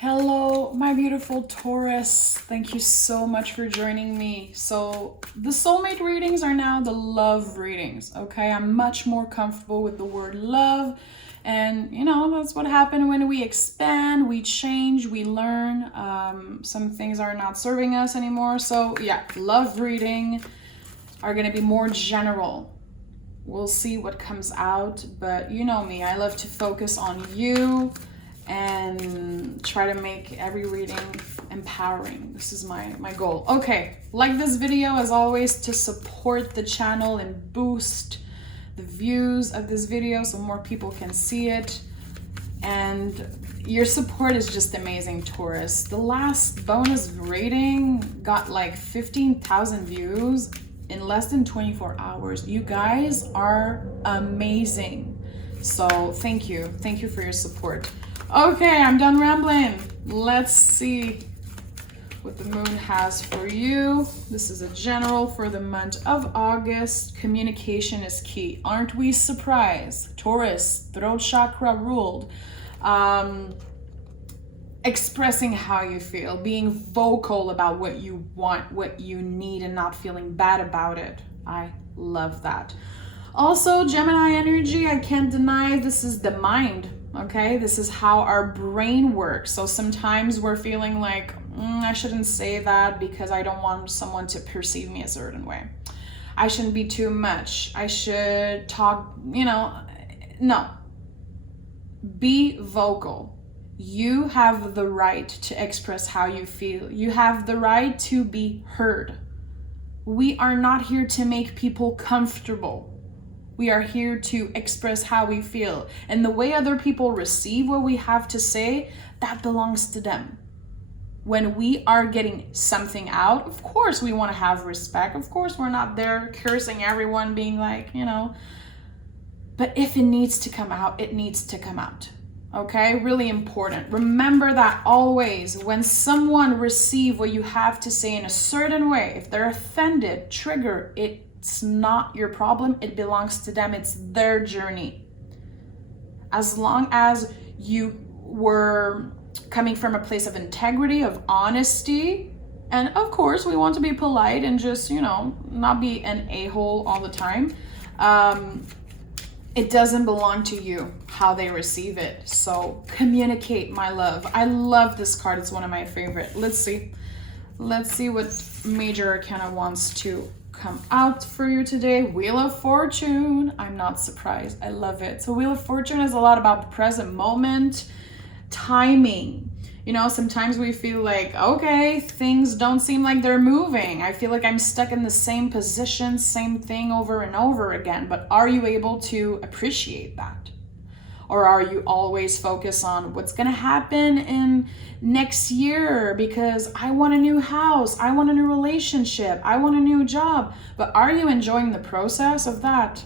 Hello, my beautiful Taurus. Thank you so much for joining me. So the soulmate readings are now the love readings, okay? I'm much more comfortable with the word love. And, you know, that's what happened when we expand, we change, we learn. Some things are not serving us anymore. So yeah, love reading are going to be more general. We'll see what comes out. But you know me, I love to focus on you and try to make every reading empowering. This is my goal. Okay, like this video as always to support the channel and boost the views of this video so more people can see it. And your support is just amazing, Taurus. The last bonus rating got like 15,000 views in less than 24 hours. You guys are amazing. So thank you. Thank you for your support. Okay, I'm done rambling. Let's see what the moon has for you. This is a general for the month of August. Communication is key. Aren't we surprised? Taurus, throat chakra ruled. Expressing how you feel, being vocal about what you want, what you need, and not feeling bad about it. I love that. Also, Gemini energy, I can't deny this is the mind. Okay, this is how our brain works. So sometimes we're feeling like, I shouldn't say that because I don't want someone to perceive me a certain way. I shouldn't be too much. I should talk, no. Be vocal. You have the right to express how you feel. You have the right to be heard. We are not here to make people comfortable. We are here to express how we feel. And the way other people receive what we have to say, that belongs to them. When we are getting something out, of course we want to have respect. Of course we're not there cursing everyone, being like, But if it needs to come out, it needs to come out. Okay? Really important. Remember that always. When someone receives what you have to say in a certain way, if they're offended, triggered, it's not your problem. It belongs to them. It's their journey. As long as you were coming from a place of integrity, of honesty, and of course we want to be polite and just, not be an a-hole all the time. It doesn't belong to you how they receive it. So communicate, my love. I love this card. It's one of my favorite. Let's see what major arcana wants to come out for you today. Wheel of Fortune. I'm not surprised. I love it. So Wheel of Fortune is a lot about the present moment, timing. Sometimes we feel like, okay, things don't seem like they're moving. I feel like I'm stuck in the same position, same thing over and over again. But are you able to appreciate that? Or are you always focused on what's going to happen in next year because I want a new house, I want a new relationship, I want a new job. But are you enjoying the process of that?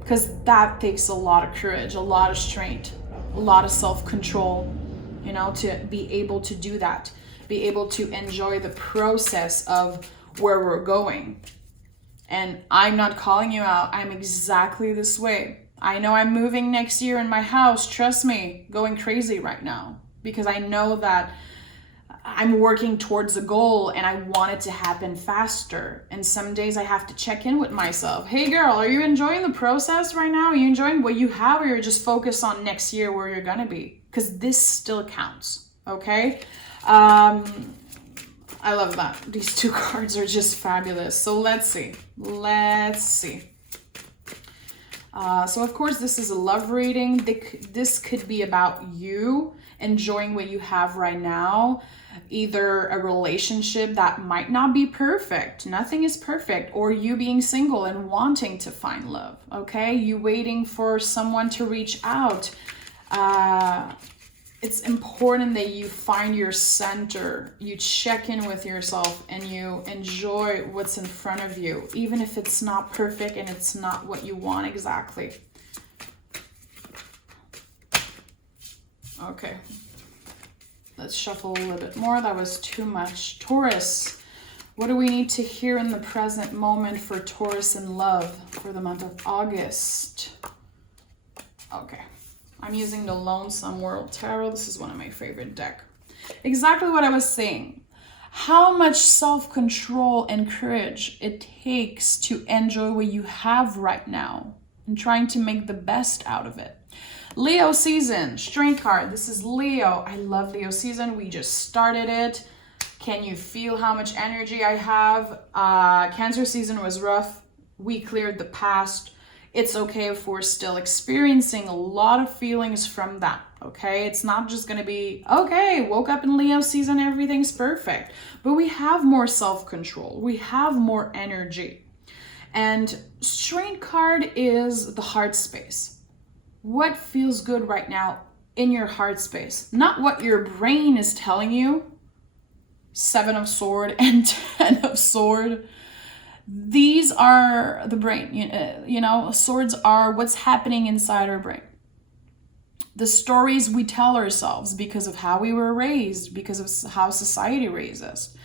Because that takes a lot of courage, a lot of strength, a lot of self-control, to be able to do that, be able to enjoy the process of where we're going. And I'm not calling you out. I'm exactly this way. I know I'm moving next year in my house. Trust me, going crazy right now because I know that I'm working towards a goal and I want it to happen faster. And some days I have to check in with myself. Hey girl, are you enjoying the process right now? Are you enjoying what you have, or you're just focused on next year where you're gonna be? Because this still counts, okay? I love that. These two cards are just fabulous. So let's see. So of course, this is a love reading. This could be about you enjoying what you have right now. Either a relationship that might not be perfect. Nothing is perfect. Or you being single and wanting to find love, okay? You waiting for someone to reach out. It's important that you find your center, you check in with yourself, and you enjoy what's in front of you, even if it's not perfect and it's not what you want exactly. Okay, let's shuffle a little bit more. That was too much. Taurus, what do we need to hear in the present moment for Taurus in love for the month of August? Okay. I'm using the Lonesome World Tarot. This is one of my favorite decks. Exactly what I was saying. How much self-control and courage it takes to enjoy what you have right now and trying to make the best out of it. Leo season, strength card. This is Leo. I love Leo season. We just started it. Can you feel how much energy I have? Cancer season was rough. We cleared the past. It's okay if we're still experiencing a lot of feelings from that, okay? It's not just gonna be, okay, woke up in Leo season, everything's perfect. But we have more self-control. We have more energy. And strength card is the heart space. What feels good right now in your heart space? Not what your brain is telling you. 7 of sword and 10 of sword. These are the brain, you know, swords are what's happening inside our brain. The stories we tell ourselves because of how we were raised, because of how society raised us.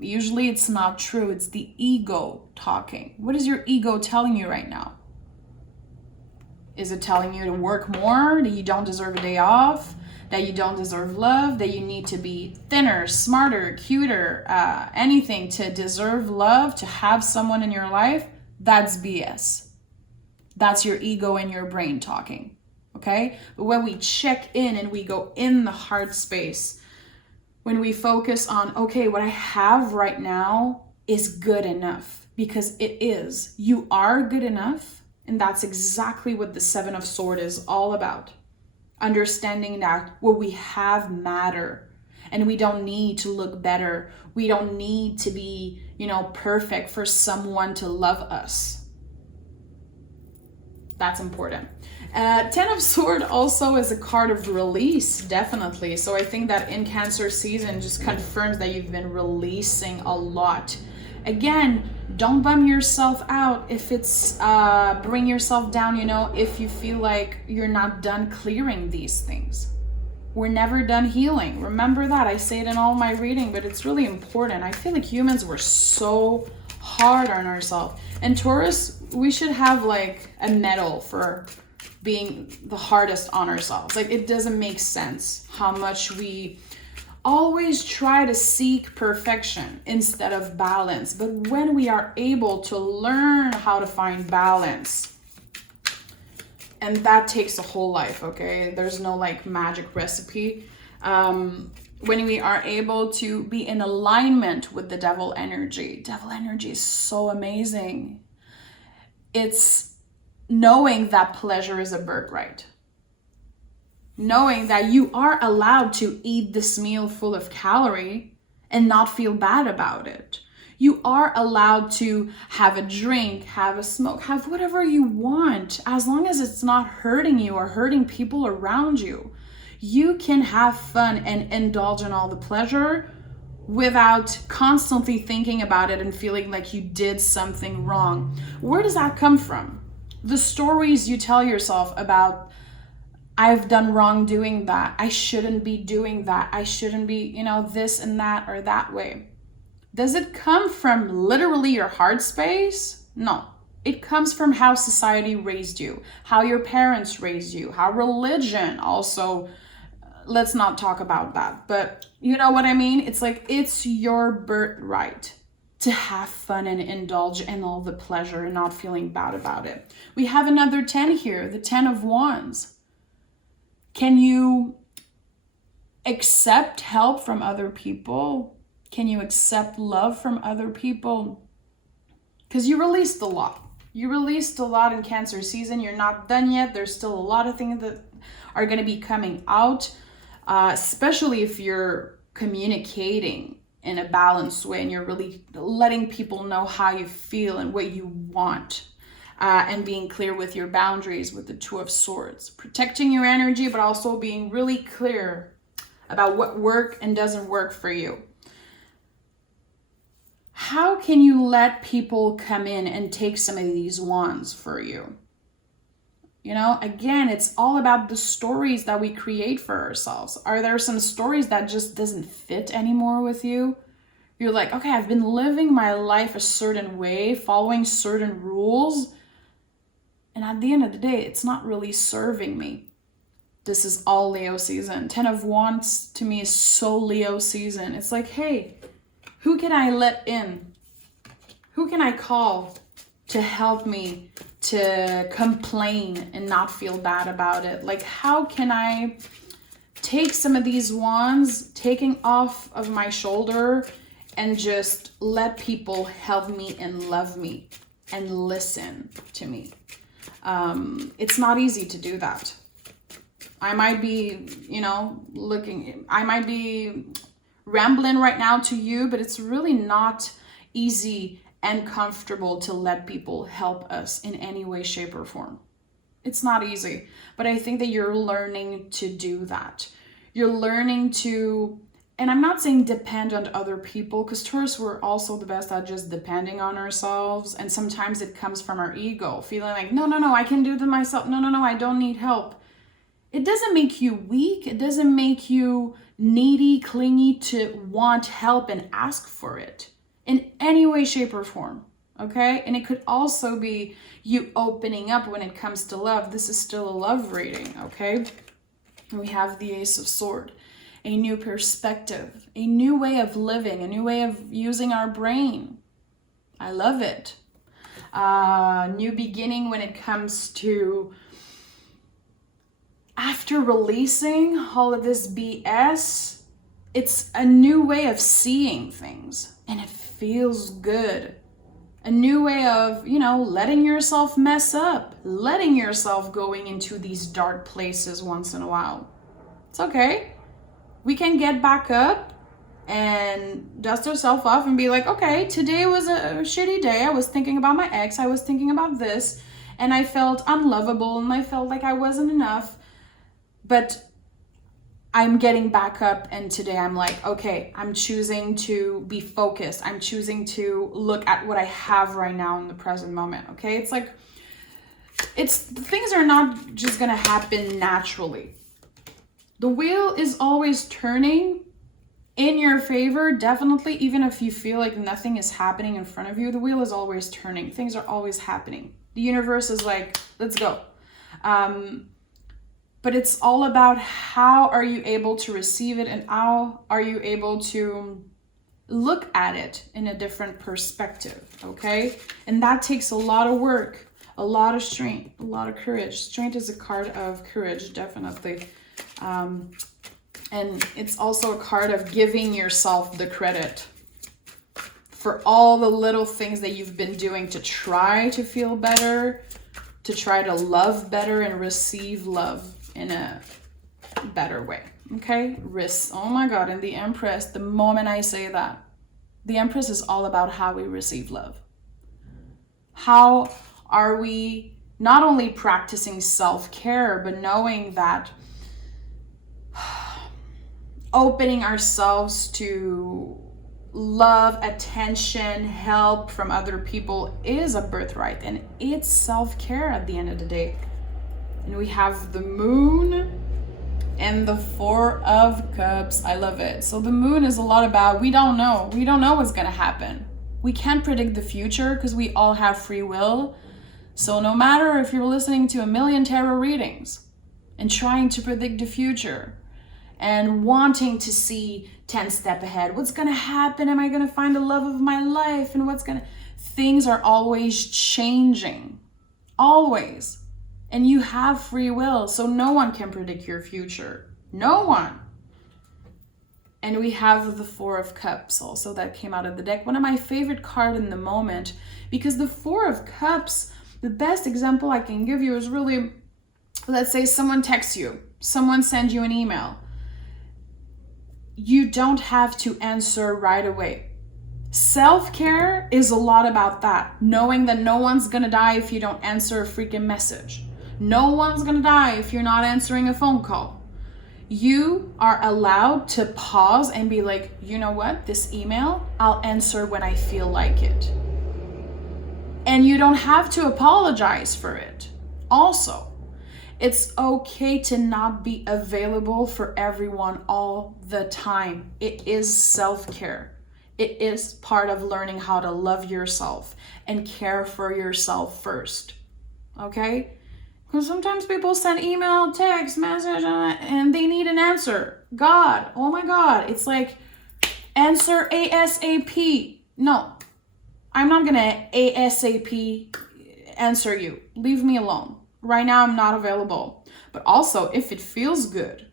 Usually it's not true. It's the ego talking. What is your ego telling you right now? Is it telling you to work more, that you don't deserve a day off, that you don't deserve love, that you need to be thinner, smarter, cuter, anything to deserve love, to have someone in your life? That's BS. That's your ego and your brain talking, okay? But when we check in and we go in the heart space, when we focus on, okay, what I have right now is good enough, because it is. You are good enough, and that's exactly what the 7 of Swords is all about. Understanding that what we have matter, and we don't need to look better. We don't need to be, you know, perfect for someone to love us. That's important. 10 of Swords also is a card of release, definitely. So I think that in Cancer season just confirms that you've been releasing a lot. Again, don't bum yourself out if it's bring yourself down, you know, if you feel like you're not done clearing these things. We're never done healing. Remember that. I say it in all my reading, but it's really important. I feel like humans were so hard on ourselves. And Taurus, we should have like a medal for being the hardest on ourselves. Like, it doesn't make sense how much we always try to seek perfection instead of balance. But when we are able to learn how to find balance, and that takes a whole life, okay? There's no like magic recipe. When we are able to be in alignment with the devil energy is so amazing. It's knowing that pleasure is a birthright. Knowing that you are allowed to eat this meal full of calorie and not feel bad about it. You are allowed to have a drink, have a smoke, have whatever you want, as long as it's not hurting you or hurting people around you. You can have fun and indulge in all the pleasure without constantly thinking about it and feeling like you did something wrong. Where does that come from? The stories you tell yourself about, I've done wrong doing that. I shouldn't be doing that. I shouldn't be, you know, this and that or that way. Does it come from literally your heart space? No. It comes from how society raised you, how your parents raised you, how religion also, let's not talk about that. But you know what I mean? It's like, it's your birthright to have fun and indulge in all the pleasure and not feeling bad about it. We have another 10 here, the 10 of Wands. Can you accept help from other people? Can you accept love from other people? Because you released a lot. You released a lot in Cancer season. You're not done yet. There's still a lot of things that are going to be coming out, especially if you're communicating in a balanced way and you're really letting people know how you feel and what you want. And being clear with your boundaries with the 2 of Swords. Protecting your energy, but also being really clear about what works and doesn't work for you. How can you let people come in and take some of these wands for you? You know, again, it's all about the stories that we create for ourselves. Are there some stories that just doesn't fit anymore with you? You're like, okay, I've been living my life a certain way, following certain rules. And at the end of the day, it's not really serving me. This is all Leo season. 10 of Wands to me is so Leo season. It's like, hey, who can I let in? Who can I call to help me to complain and not feel bad about it? Like, how can I take some of these wands taking off of my shoulder and just let people help me and love me and listen to me? It's not easy to do that. I might be, I might be rambling right now to you, but it's really not easy and comfortable to let people help us in any way, shape, or form. It's not easy, but I think that you're learning to do that. You're learning to, and I'm not saying depend on other people, because Taurus, we're also the best at just depending on ourselves. And sometimes it comes from our ego, feeling like, no, I can do them myself. No, I don't need help. It doesn't make you weak. It doesn't make you needy, clingy to want help and ask for it in any way, shape, or form. Okay? And it could also be you opening up when it comes to love. This is still a love reading. Okay? We have the Ace of Swords, a new perspective, a new way of living, a new way of using our brain. I love it. New beginning when it comes to, after releasing all of this BS, it's a new way of seeing things, and it feels good. A new way of, letting yourself mess up, letting yourself going into these dark places once in a while. It's okay. We can get back up and dust ourselves off and be like, okay, today was a shitty day. I was thinking about my ex. I was thinking about this, and I felt unlovable, and I felt like I wasn't enough. But I'm getting back up, and today I'm like, okay, I'm choosing to be focused. I'm choosing to look at what I have right now in the present moment, okay? It's like, things are not just gonna happen naturally. The wheel is always turning in your favor, definitely, even if you feel like nothing is happening in front of you, the wheel is always turning. Things are always happening. The universe is like, let's go. But it's all about how are you able to receive it, and how are you able to look at it in a different perspective, okay? And that takes a lot of work, a lot of strength, a lot of courage. Strength is a card of courage, definitely. And it's also a card of giving yourself the credit for all the little things that you've been doing to try to feel better, to try to love better and receive love in a better way. Okay? Oh my God. And the Empress, the moment I say that, the Empress is all about how we receive love. How are we not only practicing self-care, but knowing that opening ourselves to love, attention, help from other people is a birthright, and it's self-care at the end of the day. And we have the Moon and the Four of Cups. I love it. So the Moon is a lot about, we don't know what's gonna happen. We can't predict the future because we all have free will. So no matter if you're listening to a million tarot readings and trying to predict the future and wanting to see 10 steps ahead, what's gonna happen? Am I gonna find the love of my life? And things are always changing, always. And you have free will, so no one can predict your future. No one. And we have the Four of Cups also that came out of the deck. One of my favorite cards in the moment, because the Four of Cups, the best example I can give you is really, let's say someone texts you, someone sends you an email. You don't have to answer right away. Self-care is a lot about that. Knowing that no one's gonna die if you don't answer a freaking message. No one's gonna die if you're not answering a phone call. You are allowed to pause and be like, you know what? This email, I'll answer when I feel like it. And you don't have to apologize for it. Also, it's okay to not be available for everyone all the time. It is self-care. It is part of learning how to love yourself and care for yourself first. Okay? Because sometimes people send email, text, message, and they need an answer. God, oh my God. It's like, answer ASAP. No, I'm not going to ASAP answer you. Leave me alone. Right now, I'm not available. But also, if it feels good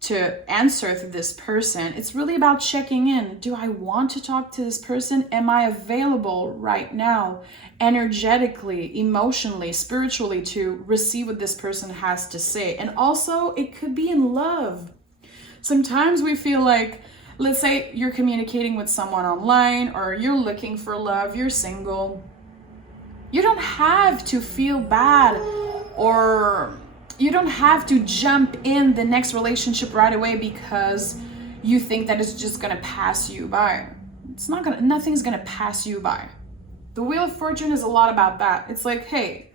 to answer to this person, it's really about checking in. Do I want to talk to this person? Am I available right now, energetically, emotionally, spiritually, to receive what this person has to say? And also, it could be in love. Sometimes we feel like, let's say you're communicating with someone online, or you're looking for love, you're single. You don't have to feel bad, or you don't have to jump in the next relationship right away because you think that it's just gonna pass you by. Nothing's gonna pass you by. The Wheel of Fortune is a lot about that. It's like, hey,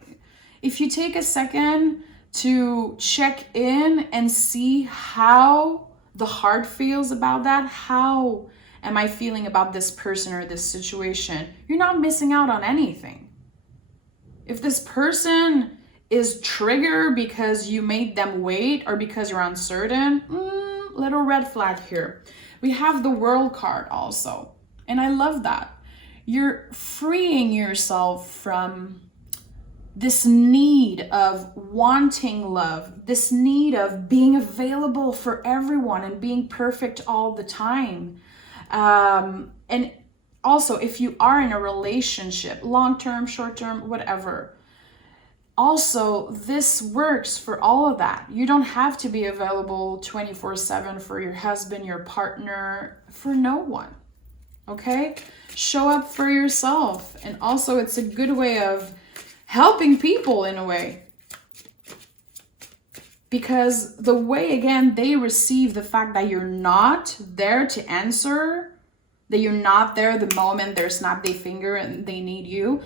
if you take a second to check in and see how the heart feels about that, how am I feeling about this person or this situation, you're not missing out on anything. If this person is triggered because you made them wait or because you're uncertain, little red flag here. We have the World card also, and I love that. You're freeing yourself from this need of wanting love, this need of being available for everyone and being perfect all the time. And also, if you are in a relationship, long-term, short-term, whatever, also, this works for all of that. You don't have to be available 24/7 for your husband, your partner, for no one. Okay? Show up for yourself. And also, it's a good way of helping people in a way. Because the way, again, they receive the fact that you're not there to answer, that you're not there the moment they snap their finger and they need you,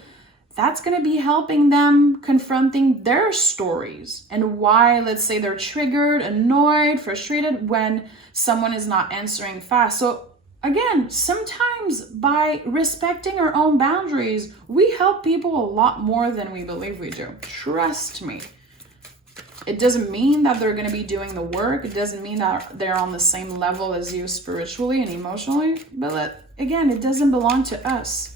that's going to be helping them confronting their stories and why, let's say, they're triggered, annoyed, frustrated when someone is not answering fast. So again, sometimes by respecting our own boundaries, we help people a lot more than we believe we do. Trust me. It doesn't mean that they're going to be doing the work. It doesn't mean that they're on the same level as you spiritually and emotionally. But again, it doesn't belong to us.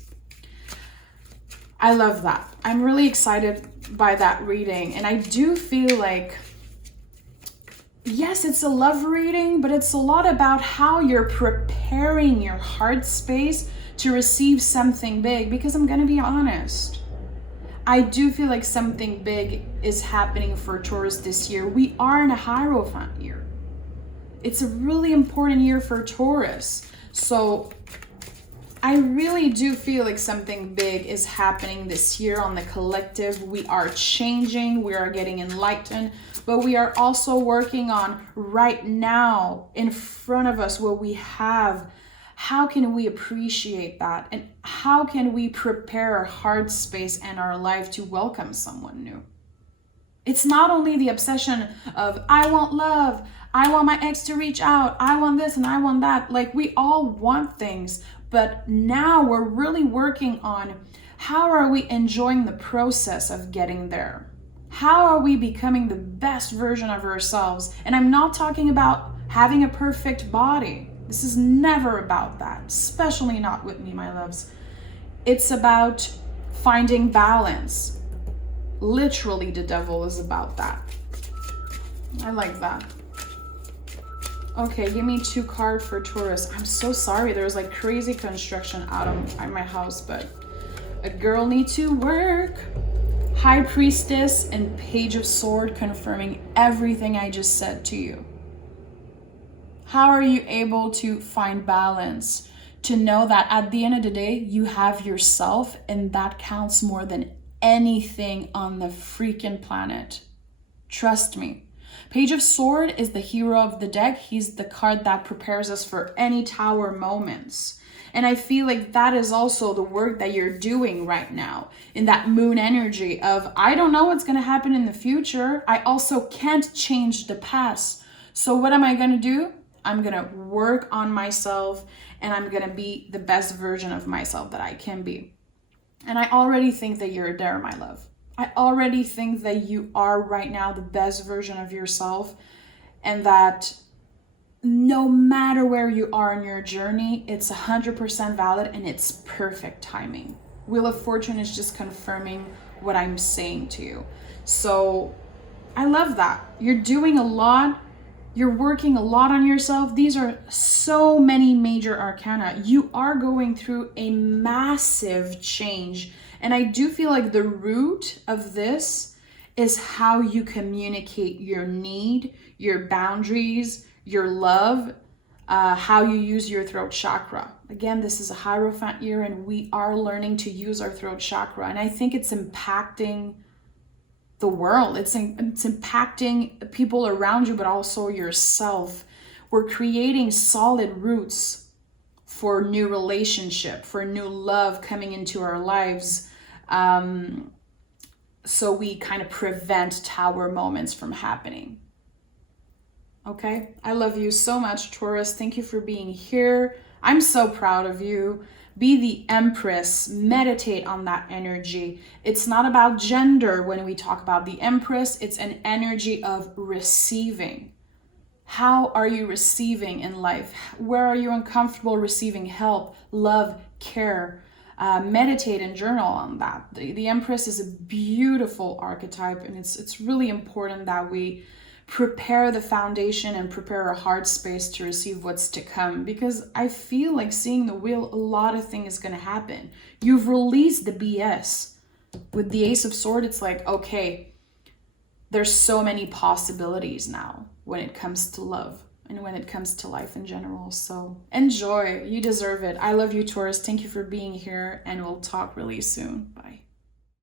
I love that. I'm really excited by that reading. And I do feel like, yes, it's a love reading, but it's a lot about how you're preparing your heart space to receive something big. Because I'm going to be honest, I do feel like something big is happening for Taurus this year. We are in a Hierophant year. It's a really important year for Taurus. So I really do feel like something big is happening this year on the collective. We are changing, we are getting enlightened, but we are also working on right now in front of us what we have. How can we appreciate that? And how can we prepare our heart space and our life to welcome someone new? It's not only the obsession of, I want love, I want my ex to reach out, I want this and I want that. Like, we all want things. But now we're really working on how are we enjoying the process of getting there? How are we becoming the best version of ourselves? And I'm not talking about having a perfect body. This is never about that, especially not with me, my loves. It's about finding balance. Literally, the devil is about that. I like that. Okay, give me 2 cards for Taurus. I'm so sorry. There's like crazy construction out of my house, but a girl needs to work. High Priestess and Page of Sword confirming everything I just said to you. How are you able to find balance? To know that at the end of the day, you have yourself, and that counts more than anything on the freaking planet. Trust me. Page of Sword is the hero of the deck. He's the card that prepares us for any tower moments. And I feel like that is also the work that you're doing right now in that moon energy of, I don't know what's going to happen in the future. I also can't change the past. So what am I going to do? I'm going to work on myself, and I'm going to be the best version of myself that I can be. And I already think that you're there, my love. I already think that you are right now the best version of yourself, and that no matter where you are in your journey, it's 100% valid and it's perfect timing. Wheel of Fortune is just confirming what I'm saying to you. So I love that. You're doing a lot. You're working a lot on yourself. These are so many major arcana. You are going through a massive change. And I do feel like the root of this is how you communicate your need, your boundaries, your love, how you use your throat chakra. Again, this is a Hierophant year and we are learning to use our throat chakra. And I think it's impacting the world. It's impacting people around you, but also yourself. We're creating solid roots for new relationship, for new love coming into our lives. So we kind of prevent tower moments from happening. Okay, I love you so much, Taurus. Thank you for being here. I'm so proud of you. Be the Empress. Meditate on that energy. It's not about gender when we talk about the Empress. It's an energy of receiving. How are you receiving in life? Where are you uncomfortable receiving help, love, care? Meditate and journal on that. The Empress is a beautiful archetype, and it's really important that we prepare the foundation and prepare our heart space to receive what's to come, because I feel like seeing the wheel, a lot of things is going to happen. You've released the BS. With the Ace of Swords, it's like, okay, there's so many possibilities now when it comes to love and when it comes to life in general. So enjoy. You deserve it. I love you, Taurus. Thank you for being here, and we'll talk really soon. Bye.